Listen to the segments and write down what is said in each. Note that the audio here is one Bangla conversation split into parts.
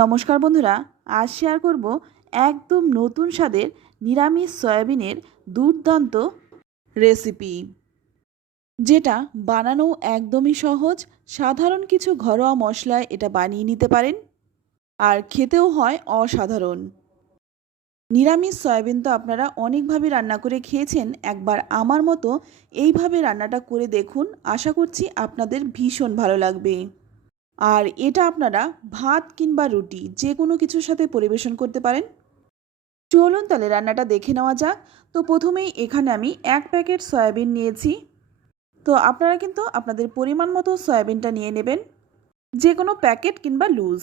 নমস্কার বন্ধুরা, আজ শেয়ার করব একদম নতুন স্বাদের নিরামিষ সয়াবিনের দুর্দান্ত রেসিপি যেটা বানানো একদমই সহজ, সাধারণ কিছু ঘরোয়া মশলায় এটা বানিয়ে নিতে পারেন, আর খেতেও হয় অসাধারণ। নিরামিষ সয়াবিন তো আপনারা অনেকভাবে রান্না করে খেয়েছেন, একবার আমার মতো এইভাবে রান্নাটা করে দেখুন, আশা করছি আপনাদের ভীষণ ভালো লাগবে। আর এটা আপনারা ভাত কিংবা রুটি যে কোনো কিছুর সাথে পরিবেশন করতে পারেন। চলুন তাহলে রান্নাটা দেখে নেওয়া যাক। তো প্রথমেই এখানে আমি এক প্যাকেট সয়াবিন নিয়েছি। তো আপনারা কিন্তু আপনাদের পরিমাণ মতো সয়াবিনটা নিয়ে নেবেন যে কোনো প্যাকেট কিংবা লুজ।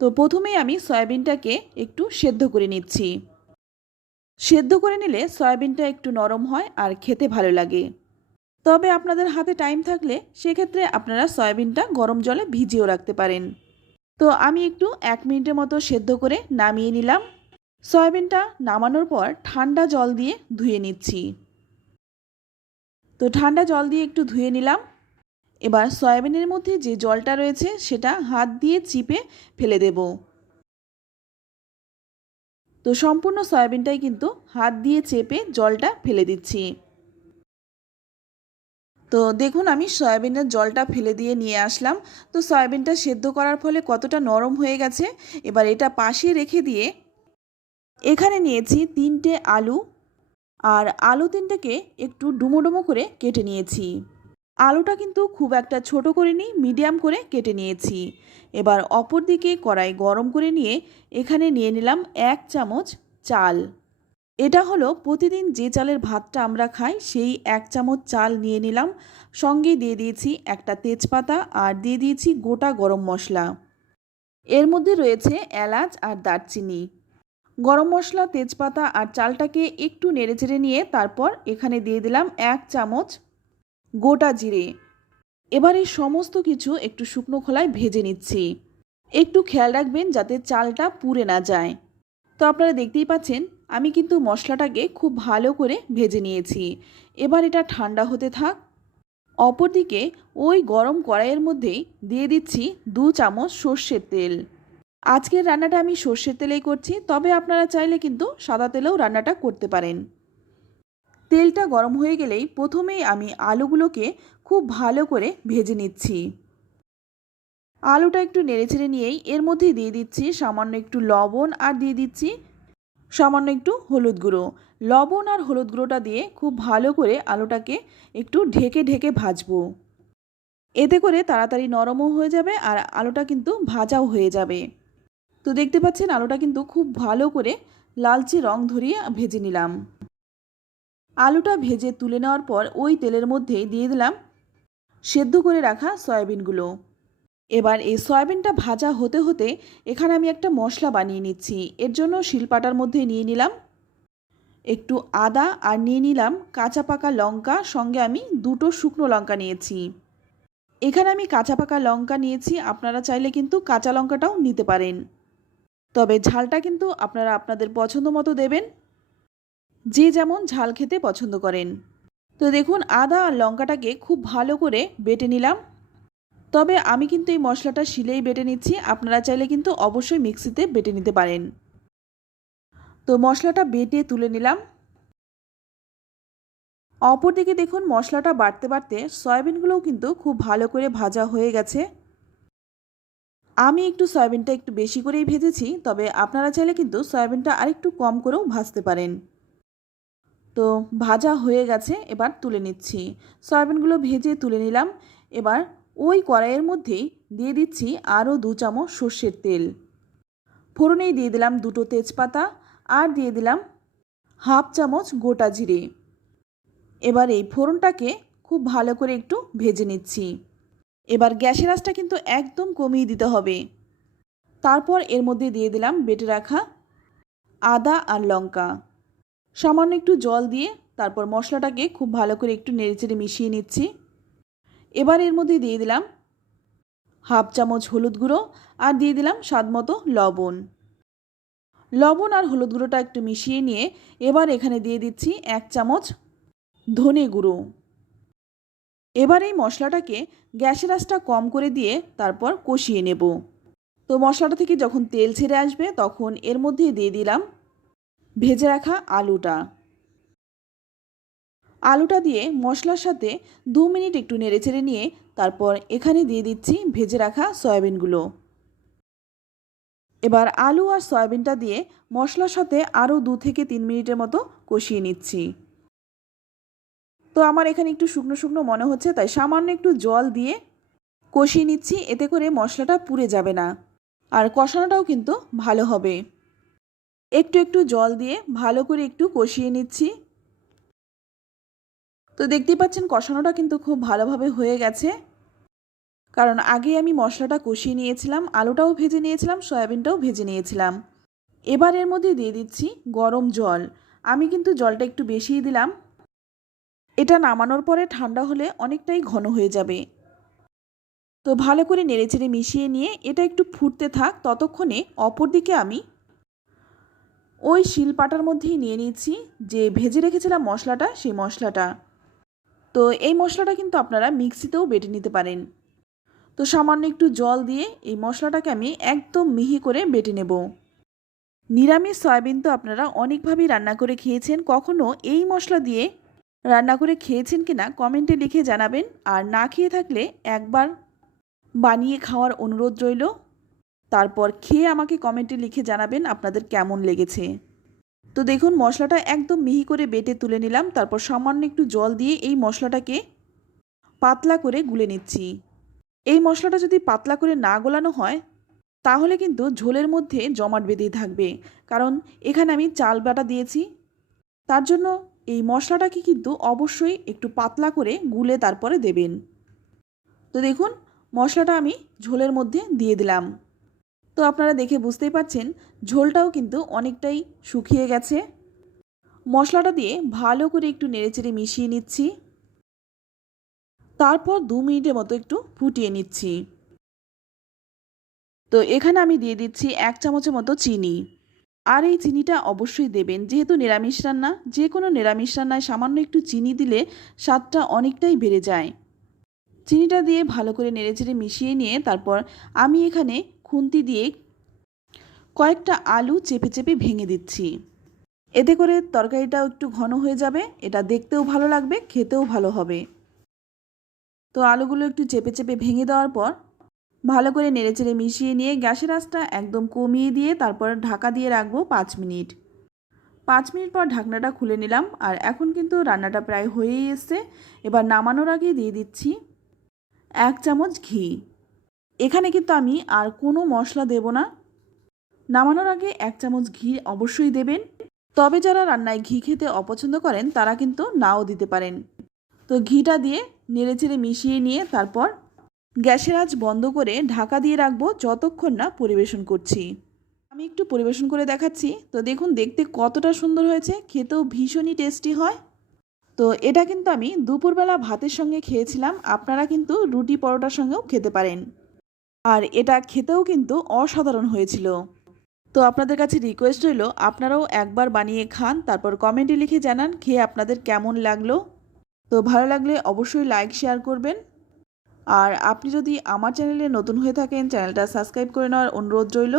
তো প্রথমেই আমি সয়াবিনটাকে একটু সেদ্ধ করে নিচ্ছি। সেদ্ধ করে নিলে সয়াবিনটা একটু নরম হয় আর খেতে ভালো লাগে। তবে আপনাদের হাতে টাইম থাকলে সেক্ষেত্রে আপনারা সয়াবিনটা গরম জলে ভিজিয়েও রাখতে পারেন। তো আমি একটু এক মিনিটের মতো সেদ্ধ করে নামিয়ে নিলাম। সয়াবিনটা নামানোর পর ঠান্ডা জল দিয়ে ধুয়ে নিচ্ছি। তো ঠান্ডা জল দিয়ে একটু ধুয়ে নিলাম। এবার সয়াবিনের মধ্যে যে জলটা রয়েছে সেটা হাত দিয়ে চিপে ফেলে দেব। তো সম্পূর্ণ সয়াবিনটাই কিন্তু হাত দিয়ে চেপে জলটা ফেলে দিচ্ছি। তো দেখুন, আমি সয়াবিনের জলটা ফেলে দিয়ে নিয়ে আসলাম। তো সয়াবিনটা সেদ্ধ করার ফলে কতটা নরম হয়ে গেছে, এবার এটা পাশে রেখে দিয়ে এখানে নিয়েছি তিনটে আলু আর আলু তিনটেকে একটু ডুমো ডুমো করে কেটে নিয়েছি। আলুটা কিন্তু খুব একটা ছোট করে নিই মিডিয়াম করে কেটে নিয়েছি। এবার অপর দিকে কড়াই গরম করে নিয়ে এখানে নিয়ে নিলাম এক চামচ চাল। এটা হলো প্রতিদিন যে চালের ভাতটা আমরা খাই, সেই এক চামচ চাল নিয়ে নিলাম। সঙ্গে দিয়ে দিয়েছি একটা তেজপাতা আর দিয়ে দিয়েছি গোটা গরম মশলা। এর মধ্যে রয়েছে এলাচ আর দারচিনি। গরম মশলা, তেজপাতা আর চালটাকে একটু নেড়েচেড়ে নিয়ে তারপর এখানে দিয়ে দিলাম এক চামচ গোটা জিরে। এবার এই সমস্ত কিছু একটু শুকনো খোলায় ভেজে নিচ্ছি। একটু খেয়াল রাখবেন যাতে চালটা পুড়ে না যায়। তো আপনারা দেখতেই পাচ্ছেন আমি কিন্তু মশলাটাকে খুব ভালো করে ভেজে নিয়েছি। এবার এটা ঠান্ডা হতে থাক। অপরদিকে ওই গরম কড়াইয়ের মধ্যেই দিয়ে দিচ্ছি দু চামচ সর্ষের তেল। আজকের রান্নাটা আমি সর্ষের তেলেই করছি, তবে আপনারা চাইলে কিন্তু সাদা তেলেও রান্নাটা করতে পারেন। তেলটা গরম হয়ে গেলেই প্রথমেই আমি আলুগুলোকে খুব ভালো করে ভেজে নিচ্ছি। আলুটা একটু নেড়েচেড়ে নিয়েই এর মধ্যে দিয়ে দিচ্ছি সামান্য একটু লবণ আর দিয়ে দিচ্ছি সামান্য একটু হলুদ গুঁড়ো। লবণ আর হলুদ গুঁড়োটা দিয়ে খুব ভালো করে আলুটাকে একটু ঢেকে ঢেকে ভাজবো। এতে করে তাড়াতাড়ি নরমও হয়ে যাবে আর আলুটা কিন্তু ভাজাও হয়ে যাবে। তো দেখতে পাচ্ছেন, আলুটা কিন্তু খুব ভালো করে লালচে রং ধরিয়ে ভেজে নিলাম। আলুটা ভেজে তুলে নেওয়ার পর ওই তেলের মধ্যেই দিয়ে দিলাম সেদ্ধ করে রাখা সয়াবিনগুলো। এবার এই সয়াবিনটা ভাজা হতে হতে এখানে আমি একটা মশলা বানিয়ে নিচ্ছি। এর জন্য শিলপাটার মধ্যে নিয়ে নিলাম একটু আদা আর নিয়ে নিলাম কাঁচা পাকা লঙ্কা, সঙ্গে আমি দুটো শুকনো লঙ্কা নিয়েছি। এখানে আমি কাঁচা পাকা লঙ্কা নিয়েছি, আপনারা চাইলে কিন্তু কাঁচা লঙ্কাটাও নিতে পারেন। তবে ঝালটা কিন্তু আপনারা আপনাদের পছন্দ মতো দেবেন, যে যেমন ঝাল খেতে পছন্দ করেন। তো দেখুন, আদা আর লঙ্কাটাকে খুব ভালো করে বেটে নিলাম। তবে আমি কিন্তু এই মশলাটা শিলেই বেটে নিচ্ছি। আপনারা চাইলে কিন্তু অবশ্যই মিক্সিতে বেটে নিতে পারেন। তো মশলাটা বেটে তুলে নিলাম। অপরদিকে দেখুন মশলাটা বাড়তে বাড়তে সয়াবিনগুলোও কিন্তু খুব ভালো করে ভাজা হয়ে গেছে। আমি একটু সয়াবিনটা একটু বেশি করেই ভেজেছি, তবে আপনারা চাইলে কিন্তু সয়াবিনটা আরেকটু কম করেও ভাজতে পারেন। তো ভাজা হয়ে গেছে, এবার তুলে নিচ্ছি। সয়াবিনগুলো ভেজে তুলে নিলাম। এবার ওই কড়াইয়ের মধ্যেই দিয়ে দিচ্ছি আরও দু চামচ সর্ষের তেল। ফোড়নেই দিয়ে দিলাম দুটো তেজপাতা আর দিয়ে দিলাম হাফ চামচ গোটা জিরে। এবার এই ফোড়নটাকে খুব ভালো করে একটু ভেজে নিচ্ছি। এবার গ্যাসের আঁচটা কিন্তু একদম কমিয়ে দিতে হবে। তারপর এর মধ্যে দিয়ে দিলাম বেটে রাখা আদা আর লঙ্কা। সামান্য একটু জল দিয়ে তারপর মশলাটাকে খুব ভালো করে একটু নেড়েচেড়ে মিশিয়ে নিচ্ছি। এবার এর মধ্যে দিয়ে দিলাম হাফ চামচ হলুদ গুঁড়ো আর দিয়ে দিলাম স্বাদ মতো লবণ। লবণ আর হলুদ গুঁড়োটা একটু মিশিয়ে নিয়ে এবার এখানে দিয়ে দিচ্ছি এক চামচ ধনে গুঁড়ো। এবার এই মশলাটাকে গ্যাসের আঁচটা কম করে দিয়ে তারপর কষিয়ে নেব। তো মশলাটা থেকে যখন তেল ছেড়ে আসবে তখন এর মধ্যে দিয়ে দিলাম ভেজে রাখা আলুটা। আলুটা দিয়ে মশলার সাথে দু মিনিট একটু নেড়েচেড়ে নিয়ে তারপর এখানে দিয়ে দিচ্ছি ভেজে রাখা সয়াবিনগুলো। এবার আলু আর সয়াবিনটা দিয়ে মশলার সাথে আরও দু থেকে তিন মিনিটের মতো কষিয়ে নিচ্ছি। তো আমার এখানে একটু শুকনো শুকনো মনে হচ্ছে, তাই সামান্য একটু জল দিয়ে কষিয়ে নিচ্ছি, এতে করে মশলাটা পুড়ে যাবে না। আর কষানোটাও কিন্তু ভালো হবে। একটু একটু জল দিয়ে ভালো করে একটু কষিয়ে নিচ্ছি। তো দেখতেই পাচ্ছেন কষানোটা কিন্তু খুব ভালোভাবে হয়ে গেছে। কারণ আগে আমি মশলাটা কষিয়ে নিয়েছিলাম, আলুটাও ভেজে নিয়েছিলাম, সয়াবিনটাও ভেজে নিয়েছিলাম। এবার এর মধ্যে দিয়ে দিচ্ছি গরম জল। আমি কিন্তু জলটা একটু বেশিই দিলাম। এটা নামানোর পরে ঠান্ডা হলে অনেকটাই ঘন হয়ে যাবে। তো ভালো করে নেড়েচেড়ে মিশিয়ে নিয়ে এটা একটু ফুটতে থাক, ততক্ষণে অপর দিকে আমি ওই শিলপাটার মধ্যেই নিয়ে নিচ্ছি। যে ভেজে রেখেছিলাম মশলাটা, সেই মশলাটা। তো এই মশলাটা কিন্তু আপনারা মিক্সিতেও বেটে নিতে পারেন। তো সামান্য একটু জল দিয়ে এই মশলাটাকে আমি একদম মিহি করে বেটে নেব। নিরামিষ সয়াবিন তো আপনারা অনেকভাবেই রান্না করে খেয়েছেন। কখনও এই মশলা দিয়ে রান্না করে খেয়েছেন কিনা কমেন্টে লিখে জানাবেন। আর না খেয়ে থাকলে একবার বানিয়ে খাওয়ার অনুরোধ রইল। তারপর খেয়ে আমাকে কমেন্টে লিখে জানাবেন আপনাদের কেমন লেগেছে। তো দেখুন, মশলাটা একদম মিহি করে বেটে তুলে নিলাম। তারপর সামান্য একটু জল দিয়ে এই মশলাটাকে পাতলা করে গুলে নিচ্ছি। এই মশলাটা যদি পাতলা করে না গোলানো হয়, তাহলে কিন্তু ঝোলের মধ্যে জমাট বেঁধেই থাকবে। কারণ এখানে আমি চাল বাটা দিয়েছি। তার জন্য এই মশলাটাকে কিন্তু অবশ্যই একটু পাতলা করে গুলে তারপরে দেবেন। তো দেখুন, মশলাটা আমি ঝোলের মধ্যে দিয়ে দিলাম। তো আপনারা দেখে বুঝতেই পারছেন, ঝোলটাও কিন্তু অনেকটাই শুকিয়ে গেছে। মশলাটা দিয়ে ভালো করে একটু নেড়েচেড়ে মিশিয়ে নিচ্ছি। তারপর দু মিনিটের মতো একটু ফুটিয়ে নিচ্ছি। তো এখানে আমি দিয়ে দিচ্ছি এক চামচের মতো চিনি। আর এই চিনিটা অবশ্যই দেবেন, যেহেতু নিরামিষ রান্না যে কোনো নিরামিষ রান্নায় সামান্য একটু চিনি দিলে স্বাদটা অনেকটাই বেড়ে যায়। চিনিটা দিয়ে ভালো করে নেড়েচেড়ে মিশিয়ে নিয়ে তারপর আমি এখানে খুন্তি দিয়ে কয়েকটা আলু চেপে চেপে ভেঙে দিচ্ছি। এতে করে তরকারিটাও একটু ঘন হয়ে যাবে, এটা দেখতেও ভালো লাগবে, খেতেও ভালো হবে। তো আলুগুলো একটু চেপে চেপে ভেঙে দেওয়ার পর ভালো করে নেড়েচেড়ে মিশিয়ে নিয়ে গ্যাসের আঁচটা একদম কমিয়ে দিয়ে তারপর ঢাকা দিয়ে রাখব পাঁচ মিনিট। পাঁচ মিনিট পর ঢাকনাটা খুলে নিলাম আর এখন কিন্তু রান্নাটা প্রায় হয়েই এসছে। এবার নামানোর আগে দিয়ে দিচ্ছি এক চামচ ঘি। এখানে কিন্তু আমি আর কোনো মশলা দেব না। নামানোর আগে এক চামচ ঘি অবশ্যই দেবেন। তবে যারা রান্নায় ঘি খেতে অপছন্দ করেন, তারা কিন্তু নাও দিতে পারেন। তো ঘিটা দিয়ে নেড়েচেড়ে মিশিয়ে নিয়ে তারপর গ্যাসের আঁচ বন্ধ করে ঢাকা দিয়ে রাখব যতক্ষণ না পরিবেশন করছি। আমি একটু পরিবেশন করে দেখাচ্ছি। তো দেখুন, দেখতে কতটা সুন্দর হয়েছে, খেতেও ভীষণই টেস্টি হয়। তো এটা কিন্তু আমি দুপুরবেলা ভাতের সঙ্গে খেয়েছিলাম, আপনারা কিন্তু রুটি পরোটার সঙ্গেও খেতে পারেন। আর এটা খেতেও কিন্তু অসাধারণ হয়েছিল। তো আপনাদের কাছে রিকোয়েস্ট রইল, আপনারাও একবার বানিয়ে খান, তারপর কমেন্টে লিখে জানান খেয়ে আপনাদের কেমন লাগল। তো ভালো লাগলে অবশ্যই লাইক শেয়ার করবেন। আর আপনি যদি আমার চ্যানেলে নতুন হয়ে থাকেন, চ্যানেলটা সাবস্ক্রাইব করে নেওয়ার অনুরোধ রইল।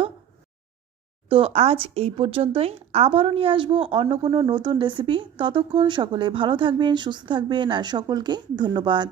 তো আজ এই পর্যন্তই, আবারও নিয়ে আসব অন্য কোনো নতুন রেসিপি ততক্ষণ সকলে ভালো থাকবেন, সুস্থ থাকবেন, আর সকলকে ধন্যবাদ।